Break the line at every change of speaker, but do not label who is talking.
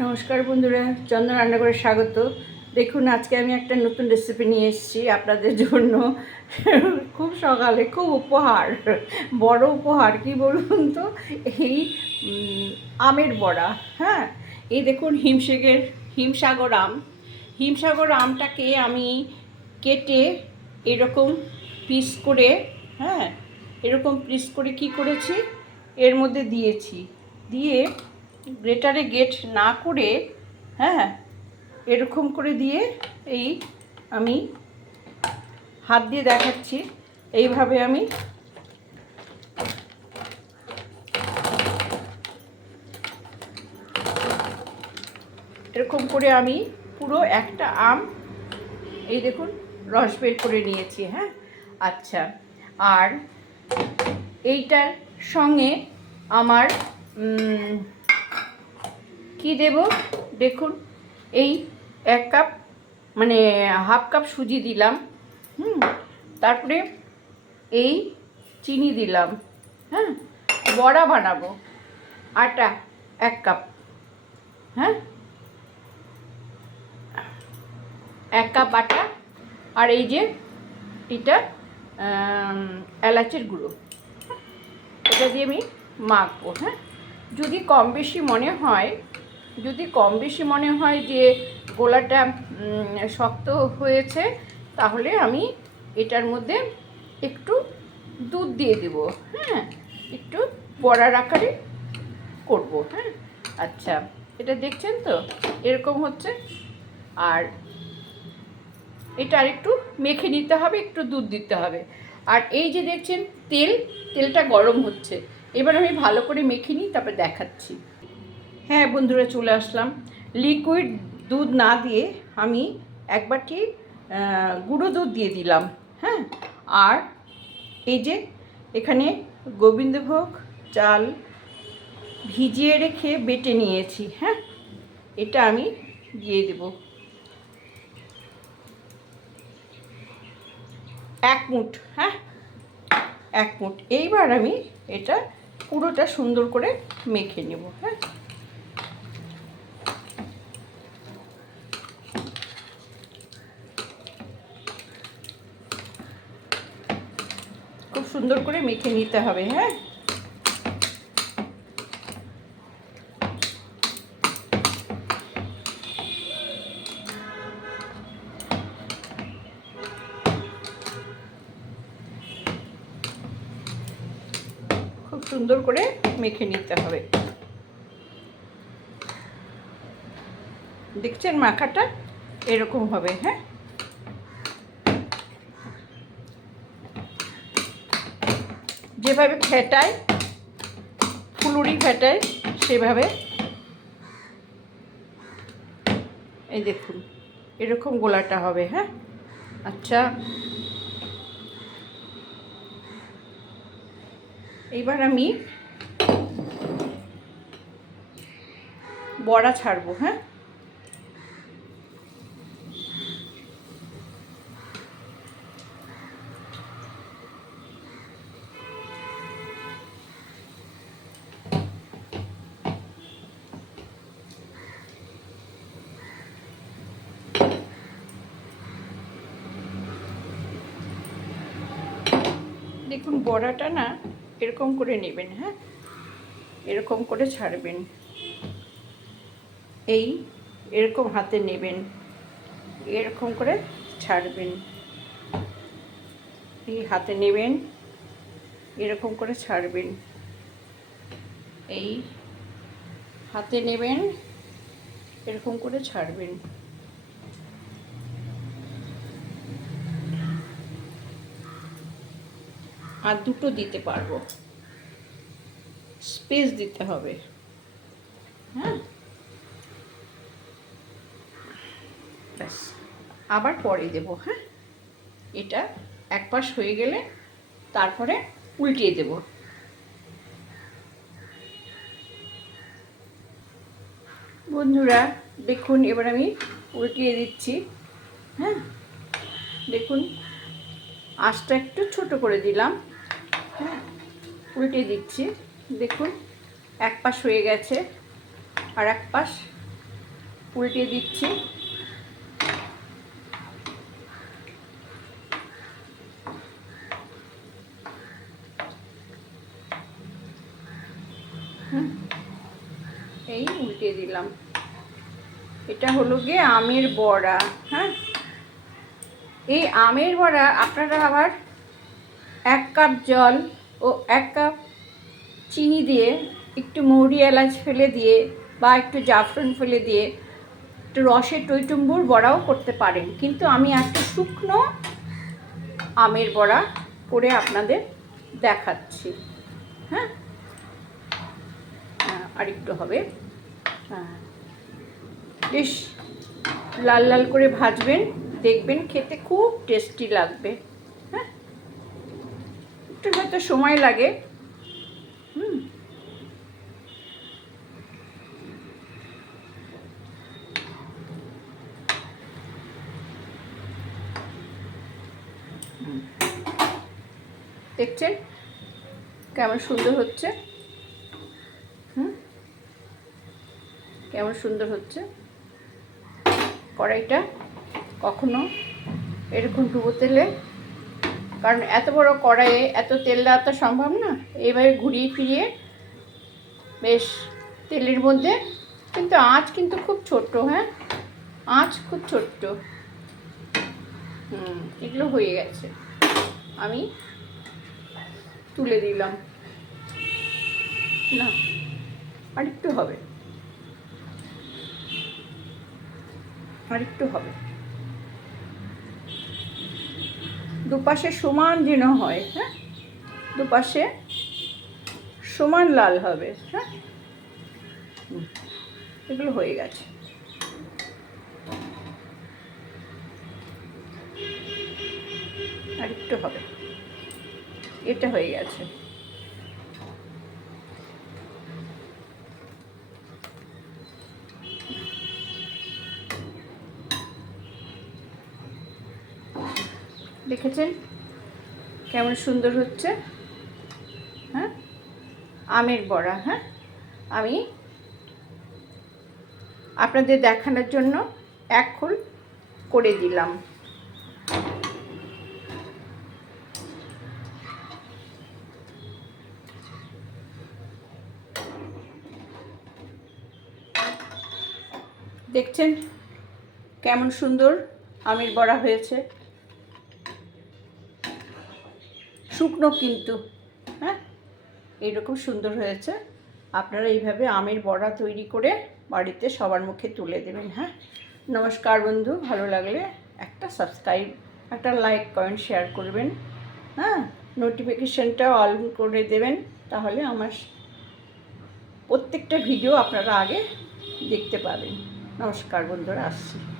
নমস্কার বন্ধুরা, চন্দন রান্নাঘরে স্বাগত। দেখুন, আজকে আমি একটা নতুন রেসিপি নিয়ে এসেছি আপনাদের জন্য। খুব সকালে, খুব উপহার, বড় উপহার, কি বলুন তো? এই আমের বড়া হ্যাঁ? এই দেখুন হিমসাগের হিমসাগর আম। হিমসাগর আমটাকে আমি কেটে এরকম পিস করে হ্যাঁ? এরকম পিস করে কি করেছি? এর মধ্যে দিয়েছি। দিয়ে গ্রেটারে গেট না করে হ্যাঁ এরকম করে দিয়ে এই আমি হাত দিয়ে দেখাচ্ছি। এইভাবে আমি এরকম করে আমি পুরো একটা আম, এই দেখুন, রস বের করে নিয়েছি হ্যাঁ? আচ্ছা আর এইটার সঙ্গে আমার কি দেব? দেখুন, এই এক কাপ মানে হাফ কাপ সুজি দিলাম, হুম, তারপরে এই চিনি দিলাম হ্যাঁ বড়া বানাবো, আটা এক কাপ হ্যাঁ এক কাপ আটা, আর এই যে এটা এলাচের গুঁড়ো, এটা দিয়ে আমি মাখবো হ্যাঁ যদি কম বেশি মনে হয় যদি কম বেশি মনে হয় যে গোলাটা শক্ত হয়েছে, তাহলে আমি এটার মধ্যে একটু দুধ দিয়ে দেব হ্যাঁ? একটু বড়ার আকারে করব হ্যাঁ? আচ্ছা এটা দেখছেন তো? এরকম হচ্ছে। আর এটা আর একটু মেখে নিতে হবে, একটু দুধ দিতে হবে। আর এই যে দেখছেন, তেল, তেলটা গরম হচ্ছে। এবার আমি ভালো করে মেখে নিই, তারপর দেখাচ্ছি। হ্যাঁ বন্ধুরা চলে আসলাম। লিকুইড দুধ না দিয়ে আমি এক বাটি গুঁড়ো দুধ দিয়ে দিলাম হ্যাঁ? আর এই যে এখানে গোবিন্দভোগ চাল ভিজিয়ে রেখে বেটে নিয়েছি হ্যাঁ? এটা আমি দিয়ে দেবো। এক মুঠ হ্যাঁ? এক মুঠ। এইবার আমি এটা পুরোটা সুন্দর করে মেখে নেব হ্যাঁ? খুব সুন্দর করে মেখে নিতে হবে হ্যাঁ? খুব সুন্দর করে মেখে নিতে হবে। দেখছেন মাখাটা? এরকম হবে হ্যাঁ? যেভাবে ফেটায় ফুলুরি ফেটায় সেভাবে। এই দেখুন, এরকম গোলাটা হবে হ্যাঁ? আচ্ছা। এইবার আমি বড়া ছাড়বো হ্যাঁ? দেখুন, বড়াটা না এরকম করে নেবেন হ্যাঁ? এরকম করে ছাড়বেন। এই এরকম হাতে নেবেন, এরকম করে ছাড়বেন। এই হাতে নেবেন, এরকম করে ছাড়বেন। এই হাতে নেবেন, এরকম করে ছাড়বেন। আর দুটো দিতে পারব। স্পেস দিতে হবে। হ্যাঁ? ব্যাস। আবার পরে দেব হ্যাঁ? এটা এক পাশ হয়ে গেলে তারপরে উল্টিয়ে দেব। বন্ধুরা, দেখুন, এবার আমি উল্টিয়ে দিচ্ছি হ্যাঁ? দেখুন, আঁচটা একটু ছোট করে দিলাম। উল্টে দিচ্ছি। দেখুন, এক পাশ হয়ে গেছে আর এক পাশ উল্টে দিচ্ছি। এই উল্টে দিলাম। এটা হলো গিয়ে আমের বড়া হ্যাঁ? এই আমের বড়া আপনারা আবার এক কাপ জল ও এক কাপ চিনি দিয়ে একটু মৌরি এলাচ ফেলে দিয়ে বা একটু জাফরান ফেলে দিয়ে একটু রসে টইটুম্বুর বড়াও করতে পারেন। কিন্তু আমি একটা শুকনো আমের বড়া করে আপনাদের দেখাচ্ছি। হ্যাঁ? হ্যাঁ, আর একটু হবে। হ্যাঁ। বেশ লাল লাল করে ভাজবেন দেখবেন খেতে খুব টেস্টি লাগবে। একটু হয়তো সময় লাগে। হুম। দেখছেন? কেমন সুন্দর হচ্ছে? হুম? কেমন সুন্দর হচ্ছে? কড়াইটা কখনো এরকম ডুবো তেলে কারণ এত বড় কড়াইয়ে এত তেল দেওয়া তো সম্ভব না। এইভাবে ঘুরিয়ে ফিরিয়ে বেশ তেলের মধ্যে, কিন্তু আঁচ কিন্তু খুব ছোট্ট হ্যাঁ? আঁচ খুব ছোট্ট। হুম, এগুলো হয়ে গেছে। আমি তুলে দিলাম। না, আরেকটু হবে। আরেকটু হবে। দুপাশে সমান যেন হয় হ্যাঁ? দুপাশে সমান লাল হবে হ্যাঁ? এগুলো হয়ে গেছে। আরেকটু হবে। এটা হয়ে গেছে। দেখেছেন? কেমন সুন্দর হচ্ছে? হ্যাঁ? আমের বড়া হ্যাঁ? আমি আপনাদের দেখানোর জন্য এক ফুল করে দিলাম। দেখছেন? কেমন সুন্দর আমের বড়া হয়েছে। শুকনো কিন্তু হ্যাঁ? এইরকম সুন্দর হয়েছে। আপনারা এইভাবে আমের বড়া তৈরি করে বাড়িতে সবার মুখে তুলে দেবেন হ্যাঁ? নমস্কার বন্ধু, ভালো লাগলে একটা সাবস্ক্রাইব একটা লাইক কমেন্ট শেয়ার করবেন হ্যাঁ? নোটিফিকেশানটা অল করে দেবেন, তাহলে আমার প্রত্যেকটা ভিডিও আপনারা আগে দেখতে পাবেন। নমস্কার বন্ধুরা, আসছি।